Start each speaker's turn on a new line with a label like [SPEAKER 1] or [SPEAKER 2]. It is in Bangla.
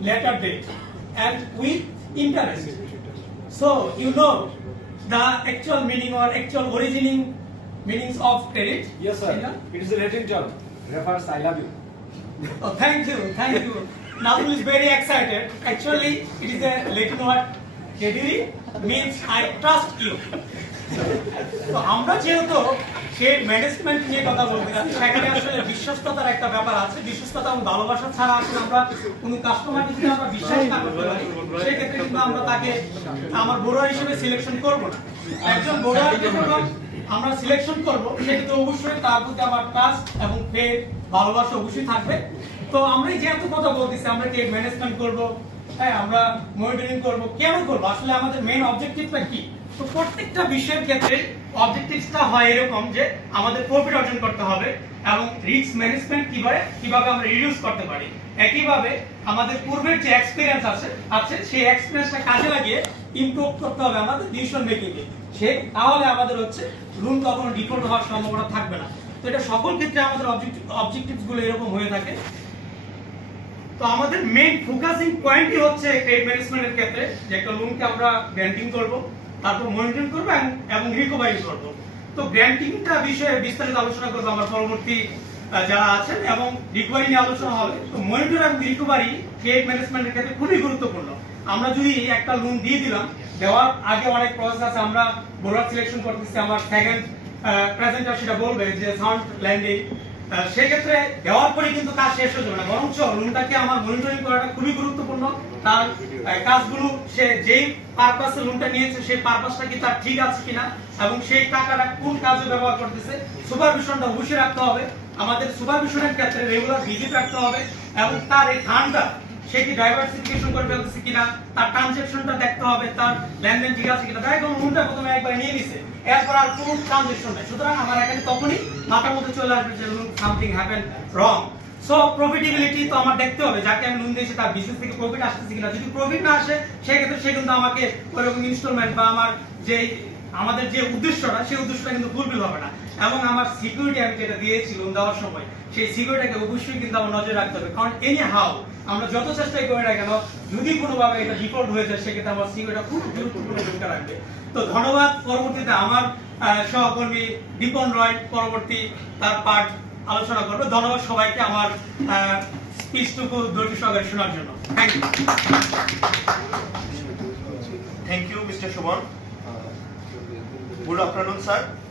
[SPEAKER 1] later date and with interest. So you know the actual meaning or actual originating meanings of credit.
[SPEAKER 2] Yes, sir.
[SPEAKER 1] Yeah?
[SPEAKER 2] It is a Latin term. Refers I love you.
[SPEAKER 1] Oh, thank you, thank you. Nazrul is very excited. Actually, it is a Latin word. Kediri means I trust you. তো আমরা যেহেতু সেই ম্যানেজমেন্ট নিয়ে কথা বলতেছি সেখানে আসলে বিশ্বস্ততার একটা ব্যাপার আছে। বিশ্বস্ততা এবং ভালোবাসা ছাড়া আসলে আমরা কোনো যদি আমরা বিশ্বাস না করতে পারি, সেক্ষেত্রে কিন্তু আমরা তাকে আমার হিসেবে সিলেকশন করব না। একজন যখন আমরা সিলেকশন করব অবশ্যই তার প্রতি আমার ট্রাস্ট এবং ভালোবাসা অবশ্যই থাকবে। তো আমরা এই যে এত কথা বলতেছি, আমরা কি ম্যানেজমেন্ট করব? হ্যাঁ আমরা মনিটরিং করব। কেন আসলে আমাদের অবজেক্টিভটা কি? তো প্রত্যেকটা বিষয়ের ক্ষেত্রে অবজেক্টিভসটা হয় এরকম যে আমাদের প্রফিট অর্জন করতে হবে এবং রিস্ক ম্যানেজমেন্ট কীভাবে কীভাবে আমরা রিডিউস করতে পারি। একইভাবে আমাদের পূর্বের যে এক্সপিরিয়েন্স আছে আছে, সেই এক্সপিরিয়েন্সটা কাজে লাগিয়ে ইমপ্রুভ করতে হবে আমাদের ডিসিশন মেকিং এ। সে, তাহলে আমাদের হচ্ছে লোন কখনো ডিফল্ট হওয়ার সম্ভাবনা থাকবে না। তো এটা সকল ক্ষেত্রে আমাদের অবজেক্টিভসগুলো এরকম হয়ে থাকে। তো আমাদের মেইন ফোকাসিং পয়েন্টই হচ্ছে ম্যানেজমেন্টের ক্ষেত্রে যে একটা লোনকে আমরা গ্র্যান্টিং করব, তারপর মনিটরিং করব এবং- রিকভারি করব। তো গ্র্যান্টিংটা বিষয়ে বিস্তারিত আলোচনা আমার পরবর্তী যারা আছেন এবং রিকভারি নিয়ে আলোচনা হবে। তো মনিটর এবং রিকভারি ক্রেডিট ম্যানেজমেন্টের ক্ষেত্রে খুবই গুরুত্বপূর্ণ। আমরা যদি একটা লোন দিয়ে দিলাম, দেওয়ার আগে অনেক প্রসেস আছে, আমরা বোর্ডার সিলেকশন করতেছি, আমার সেকেন্ড প্রেজেন্টার সেটা বলবে যে সাউন্ড ল্যান্ডিং সেক্ষেত্রে দেওয়ার পরে কিন্তু কাজ শেষ হয়ে যাবে না। বরঞ্চ লোনটাকে আমার মনিটরিং করাটা খুবই গুরুত্বপূর্ণ। তার কাজগুলো সে যেই পারপাসে লোনটা নিয়েছে, সেই পারপাসটা কি তার ঠিক আছে কিনা এবং সেই টাকাটা কোন কাজে ব্যবহার করতেছে সুপারভিশনটা অবশ্যই রাখতে হবে। আমাদের সুপারভিশনের ক্ষেত্রে রেগুলার ভিজিট রাখতে হবে এবং তার এই ফান্ডটা সে কি ডাইভার্সিফিকেশন করে ফেলতেছে কিনা, তার ট্রানজেকশনটা দেখতে হবে, তার লেনদেন ঠিক আছে কিনা তাই কোনো লোনটা প্রথমে একবার নিয়ে নিছে। এরপর আর কোনো ট্রানজেকশন নাই। সুতরাং আমার এখানে তখনই মাথার মধ্যে চলে আসবে যে something happen wrong so profitability তো আমার দেখতে হবে, যাকে আমি লোন দিয়েছি তার বিজনেস থেকে প্রফিট আসতেছে কিনা। যদি প্রফিট না আসে, সেক্ষেত্রে সে কিন্তু আমাকে ওইরকম ইনস্টলমেন্ট বা আমার যে আমাদের যে উদ্দেশ্যটা সেই উদ্দেশ্যটা কিন্তু ফুলফিল হবে না। এবং আমার সিকিউরিটি আমি যেটা দিয়েছি লোন দেওয়ার সময় সেই সিকিউরিটিকে অবশ্যই কিন্তু আমার নজরে রাখতে হবে। কারণ এনি হাউ আমরা যত চেষ্টাই করি না কেন যদি কোনোভাবে এটা ডিফল্ট হয়ে যায় সেক্ষেত্রে আমার সিকিউরিটি খুব গুরুত্বপূর্ণ ভূমিকা রাখবে। তো ধন্যবাদ। পরবর্তীতে আমার সহকর্মী দীপন রয় পরবর্তী তার পার্ট আলোচনা করবে। ধন্যবাদ সবাইকে আমার স্পিচটুকু ধৈর্য সহকারে শোনার জন্য। Thank you
[SPEAKER 3] Thank you, Mr. Shubham. Good afternoon, sir.